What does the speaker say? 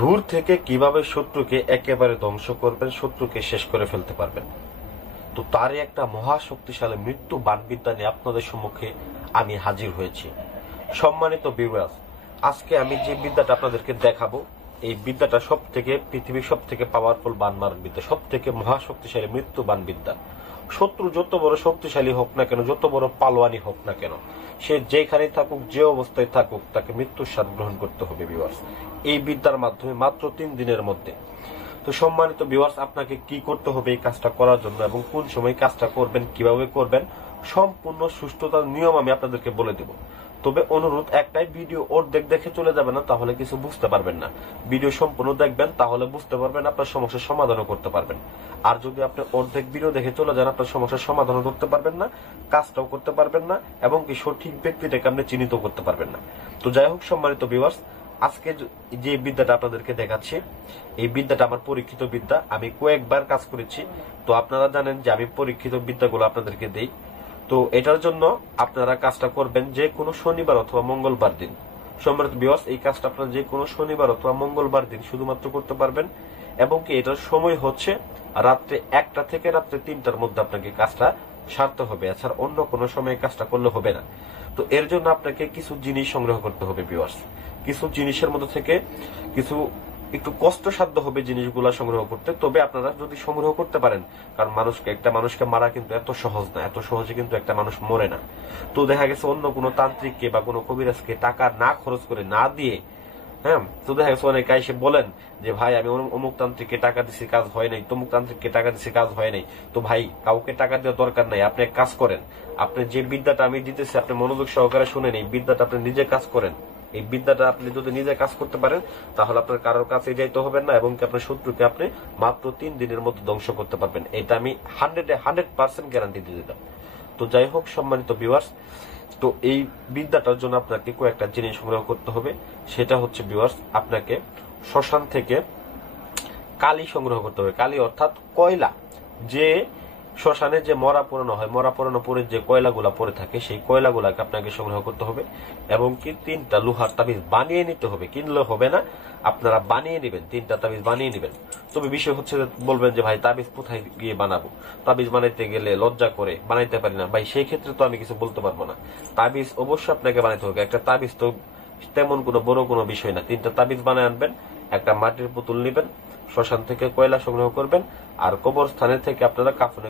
দূর থেকে কিভাবে শত্রুকে একেবারে ধ্বংস করবেন, শত্রুকে শেষ করে ফেলতে পারবেন। তো তারই একটা মহা শক্তিশালী মৃত্যু বাণবিদ্যা নিয়ে আপনাদের সম্মুখে আমি হাজির হয়েছি। সম্মানিত ভিউয়ার্স, আজকে আমি যে বিদ্যাটা আপনাদেরকে দেখাবো, এই বিদ্যাটা সব থেকে পৃথিবীর সব থেকে পাওয়ারফুল বানমারণ বিদ্যা, সব থেকে মহা শক্তিশালী মৃত্যু বান বিদ্যা। শত্রু যত বড় শক্তিশালী হোক না কেন, যত বড় পালোয়ানি হোক না কেন, সে যেখানে থাকুক, যে অবস্থায় থাকুক, তাকে মৃত্যুর স্বাদ গ্রহণ করতে হবে ভিউয়ার্স, এই বিদ্যার মাধ্যমে মাত্র 3 দিনের মধ্যে। তো সম্মানিত ভিউয়ার্স, আপনাকে কি করতে হবে এই কাজটা করার জন্য এবং কোন সময় কাজটা করবেন, কিভাবে করবেন, সম্পূর্ণ সুষ্ঠুতার নিয়ম আমি আপনাদেরকে বলে দেব। তবে অনুরোধ একটাই, ভিডিও অর্ধেক দেখে চলে যাবেন না, তাহলে কিছু বুঝতে পারবেন না। ভিডিও সম্পূর্ণ দেখবেন, তাহলে বুঝতে পারবেন, আপনার সমস্যার সমাধানও করতে পারবেন। আর যদি আপনি অর্ধেক ভিডিও দেখে চলে যান, আপনার সমস্যার সমাধানও করতে পারবেন না, কাজটাও করতে পারবেন না, এবং কি সঠিক ব্যক্তিটাকে আপনি চিহ্নিত করতে পারবেন না। তো যাই হোক সম্মানিত ভিউয়ার্স, আজকে যে বিদ্যাটা আপনাদেরকে দেখাচ্ছি, এই বিদ্যাটা আমার পরীক্ষিত বিদ্যা, আমি কয়েকবার কাজ করেছি। তো আপনারা জানেন যে আমি পরীক্ষিত বিদ্যাগুলো আপনাদেরকে দেই। তো এটার জন্য আপনারা কাজটা করবেন যে কোনো শনিবার অথবা মঙ্গলবার দিন। সম্মানিত ভিউয়ার্স, এই কাজটা আপনারা যে কোনো শনিবার অথবা মঙ্গলবার দিন শুধুমাত্র করতে পারবেন, এবং কি এটার সময় হচ্ছে রাত্রে 1টা থেকে রাত্রে 3টার মধ্যে আপনাকে কাজটা সারতে হবে। এছাড়া অন্য কোনো সময় কাজটা করলে হবে না। তো এর জন্য আপনাকে কিছু জিনিস সংগ্রহ করতে হবে ভিউয়ার্স। কিছু জিনিসের মধ্যে থেকে কিছু একটু কষ্টসাধ্য হবে জিনিসগুলো সংগ্রহ করতে, তবে আপনারা যদি সংগ্রহ করতে পারেন, কারণ একটা মানুষকে মারা কিন্তু এত সহজ না, এত সহজে কিন্তু একটা মানুষ মরে না। তো দেখা গেছে অন্য কোনো তান্ত্রিককে বা কোনো কবিরাজকে টাকা না খরচ করে, না দিয়ে, হ্যাঁ, তো দেখা গেছে অনেকে এসে বলেন যে ভাই আমি অমুক তান্ত্রিককে টাকা দিছি, কাজ হয় নাই, তমুক তান্ত্রিককে টাকা দিছি, কাজ হয় নাই। তো ভাই, কাউকে টাকা দেওয়ার দরকার নাই, আপনি এক কাজ করেন, আপনি যে বিদ্যাটা আমি দিতেছি আপনি মনোযোগ সহকারে শুনেন, এই বিদ্যাটা আপনি নিজে কাজ করেন। এই বিদ্যাটা আপনি যদি নিজে কাজ করতে পারেন, তাহলে আপনার কারোর কাছে যাইতে হবে না, এবং আপনার শত্রুকে আপনি মাত্র 3 দিনের মধ্যে ধ্বংস করতে পারবেন। এটা আমি 100% গ্যারান্টি দিয়ে দিলাম। তো যাই হোক সম্মানিত ভিউয়ার্স, তো এই বিদ্যাটার জন্য আপনাকে কয়েকটা জিনিস সংগ্রহ করতে হবে। সেটা হচ্ছে ভিউয়ার্স, আপনাকে শ্মশান থেকে কালি সংগ্রহ করতে হবে। কালি অর্থাৎ কয়লা, যে শ্মশানে যে মরা পোড়ানো হয়, মরা পোড়ানো পরে যে কয়লাগুলা পড়ে থাকে, সেই কয়লাগুলাকে আপনাকে সংগ্রহ করতে হবে, এবং কি 3টা লোহার তাবিজ বানিয়ে নিতে হবে। কিনলে হবে না, আপনারা বানিয়ে নেবেন, 3টা তাবিজ বানিয়ে নেবেন। তবে বিষয় হচ্ছে, বলবেন যে ভাই তাবিজ কোথায় গিয়ে বানাবো, তাবিজ বানাইতে গেলে লজ্জা করে বানাইতে পারি না। ভাই, সেই ক্ষেত্রে তো আমি কিছু বলতে পারবো না। তাবিজ অবশ্যই আপনাকে বানাইতে হবে। একটা তাবিজ তো তেমন কোনো বড় কোনো বিষয় না। 3টা তাবিজ বানায় আনবেন, একটা মাটির পুতুল নেবেন, শ্মশান থেকে কয়লা সংগ্রহ করবেন, আর কবরস্থানের থেকে আপনারা কাফনে